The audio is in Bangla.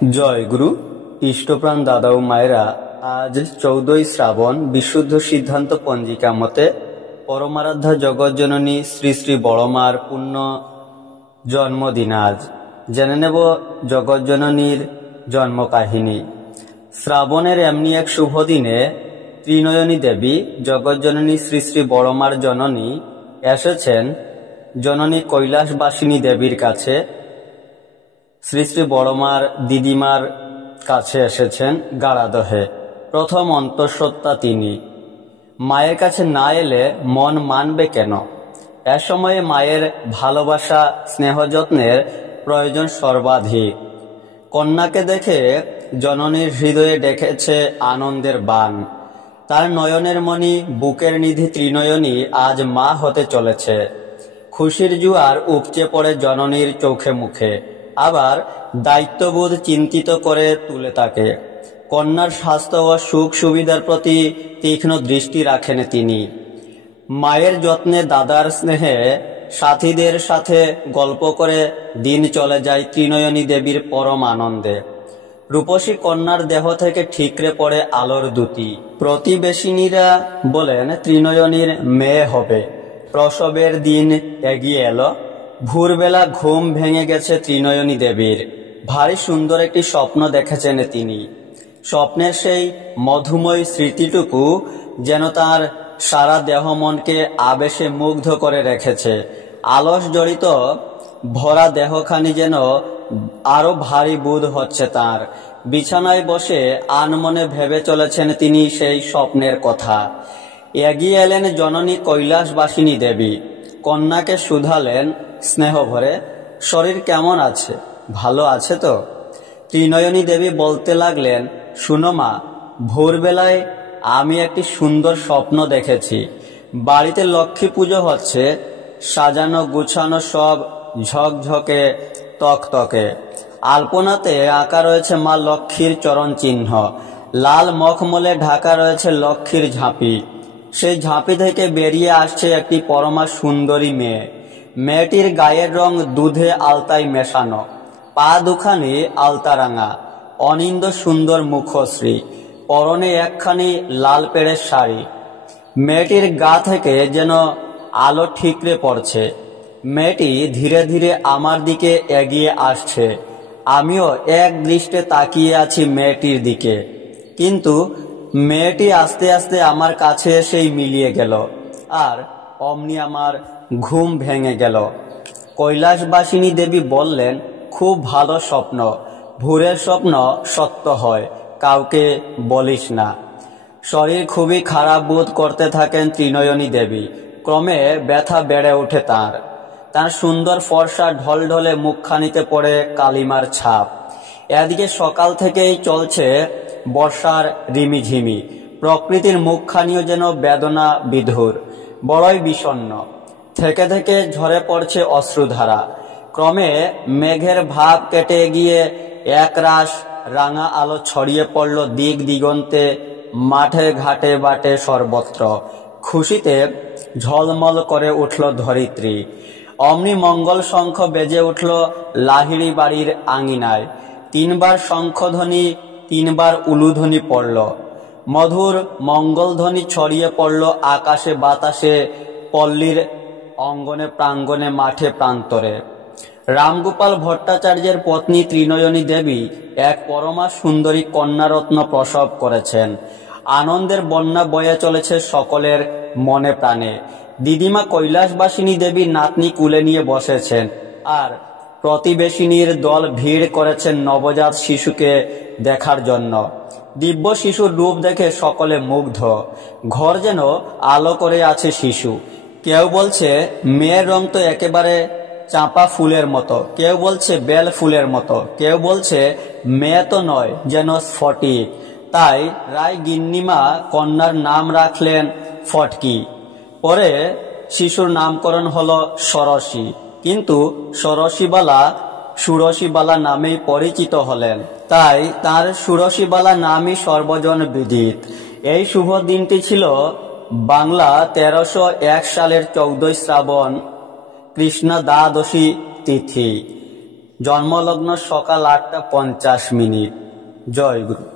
জয় গুরু। ইষ্টপ্রাণ দাদা ও মায়েরা, আজ 14ই শ্রাবণ বিশুদ্ধ সিদ্ধান্ত পঞ্জিকা মতে পরমারাধ্যা জগৎজননী শ্রী শ্রী বড়মার পুণ্য জন্মদিন। আজ জেনে নেব জগৎজননীর জন্ম কাহিনী। শ্রাবণের এমনি এক শুভ দিনে ত্রিনয়নী দেবী জগৎজননী শ্রী শ্রী বড়মার জননী এসেছেন জননী কৈলাসবাসিনী দেবীর কাছে। শ্রী শ্রী বড়মার দিদিমার কাছে এসেছেন গাড়াদহে। প্রথম অন্তঃসত্ত্বা তিনি। মায়ের কাছে না এলে মন মানবে কেন? এ সময়ে মায়ের ভালোবাসা স্নেহ যত্নের প্রয়োজন সর্বাধিক। কন্যাকে দেখে জননীর হৃদয়ে ডেকেছে আনন্দের বাণ। তার নয়নের মণি বুকের নিধি ত্রিনয়নী আজ মা হতে চলেছে। খুশির জোয়ার উপচে পড়ে জননীর চোখে মুখে। আবার দায়িত্ববোধ চিন্তিত করে তুলে তাকে। কন্যার স্বাস্থ্য ও সুখ সুবিধার প্রতি তীক্ষ্ণ দৃষ্টি রাখেন তিনি। মায়ের যত্নে, দাদার স্নেহে সাথীদের সাথে গল্প করে দিন চলে যায় ত্রিনয়নী দেবীর পরম আনন্দে। রূপসী কন্যার দেহ থেকে ঠিকরে পড়ে আলোর দ্যুতি। প্রতিবেশিনীরা বলেন ত্রিনয়নীর মেয়ে হবে। প্রসবের দিন এগিয়ে এলো। ভোরবেলা ঘুম ভেঙে গেছে ত্রিনয়নী দেবীর। ভারী সুন্দর একটি স্বপ্ন দেখেছেন তিনি। স্বপ্নের সেই মধুময় স্মৃতিটুকু যেন তার সারা দেহ মনকে আবেশে মুগ্ধ করে রেখেছে। আলস জড়িত ভরা দেহখানি যেন আরো ভারী বোধ হচ্ছে তার। বিছানায় বসে আনমনে ভেবে চলেছেন তিনি সেই স্বপ্নের কথা। এগিয়ে এলেন জননী কৈলাসবাসিনী দেবী। কন্যাকে শুধালেন স্নেহ ভরে, শরীর কেমন আছে? ভালো আছে তো? ত্রিনয়নী দেবী বলতে লাগলেন, শুনো মা, ভোরবেলায় আমি একটি সুন্দর স্বপ্ন দেখেছি। বাড়িতে লক্ষ্মী পুজো হচ্ছে। সাজানো গুছানো সব ঝকঝকে তকতকে। আলপনাতে আঁকা রয়েছে মা লক্ষ্মীর চরণ চিহ্ন। লাল মখমলে ঢাকা রয়েছে লক্ষ্মীর ঝাঁপি। সেই ঝাঁপি থেকে বেরিয়ে আসছে একটি পরমা সুন্দরী মেয়ে। মেয়েটির গায়ের রং দুধে আলতায় মেশানো, পা দুখানি আলতারাঙা, অনিন্দ সুন্দর মুখশ্রী, পরনে একখানি লাল পেড়ের শাড়ি। মেয়েটির গা থেকে যেন আলো ঠিকরে পড়ছে। মেয়েটি ধীরে ধীরে আমার দিকে এগিয়ে আসছে। আমিও এক দৃষ্টে তাকিয়ে আছি মেয়েটির দিকে। কিন্তু মেয়েটি আস্তে আস্তে আমার কাছে এসেই মিলিয়ে গেল। আর অমনি আমার ঘুম ভেঙে গেল। কৈলাসবাসিনী দেবী বললেন, খুব ভালো স্বপ্ন। ভোরের স্বপ্ন সত্য হয়, কাউকে বলিস না। শরীর খুবই খারাপ বোধ করতে থাকেন ত্রিনয়নী দেবী। ক্রমে ব্যথা বেড়ে ওঠে তার। তার সুন্দর ফর্সা ঢলঢলে মুখখানিতে পড়ে কালিমার ছাপ। এদিকে সকাল থেকেই চলছে বর্ষার রিমিঝিমি। প্রকৃতির মুখখানিও যেন বেদনা বিধুর, বড়ই বিষণ্ণ। থেকে থেকে ঝরে পড়ছে অশ্রুধারা। ক্রমে মেঘের ভাব কেটে গিয়ে একরাশ রাঙা আলো ছড়িয়ে পড়ল দিক দিগন্তে, মাঠে ঘাটে বাটে সর্বত্র। খুশিতে ঝলমল করে উঠল ধরিত্রী। অমনি মঙ্গল শঙ্খ বেজে উঠল লাহিড়ি বাড়ির আঙিনায়। 3 বার শঙ্খধ্বনি, 3 বার উলুধ্বনি পড়ল। মধুর মঙ্গলধ্বনি ছড়িয়ে পড়ল আকাশে বাতাসে, পল্লীর অঙ্গনে প্রাঙ্গণে মাঠে প্রান্তরে। রামগোপাল ভট্টাচার্যের পত্নী ত্রিনয়নী দেবী এক পরমা সুন্দরী কন্যারত্ন প্রসব করেছেন। আনন্দের বন্যা বয়ে চলেছে সকলের মনে প্রাণে। দিদিমা কৈলাসবাসিনী দেবী নাতনি কুলে নিয়ে বসেছেন। আর প্রতিবেশিনীর দল ভিড় করেছেন নবজাত শিশুকে দেখার জন্য। দিব্য শিশুর রূপ দেখে সকলে মুগ্ধ। ঘর যেন আলো করে আছে শিশু। কেউ বলছে মেয়ের রং তো একেবারে চাঁপা ফুলের মতো, কেউ বলছে বেল ফুলের মতো, কেউ বলছে মেয়ে তো নয়, যেন স্ফটিক। তাই রায় গিন্নিমা কন্যার নাম রাখলেন ফটকি। পরে শিশুর নামকরণ হলো ষোড়শী। কিন্তু ষোড়শীবালা ষোড়শীবালা নামেই পরিচিত হলেন। তাই তার ষোড়শীবালা নামই সর্বজন বিদিত। এই শুভ দিনটি ছিল বাংলা 1301 সালের 14ই শ্রাবণ, কৃষ্ণ দ্বাদশী তিথি। জন্মলগ্ন সকাল 8টা 50 মিনিট। জয় গুরু।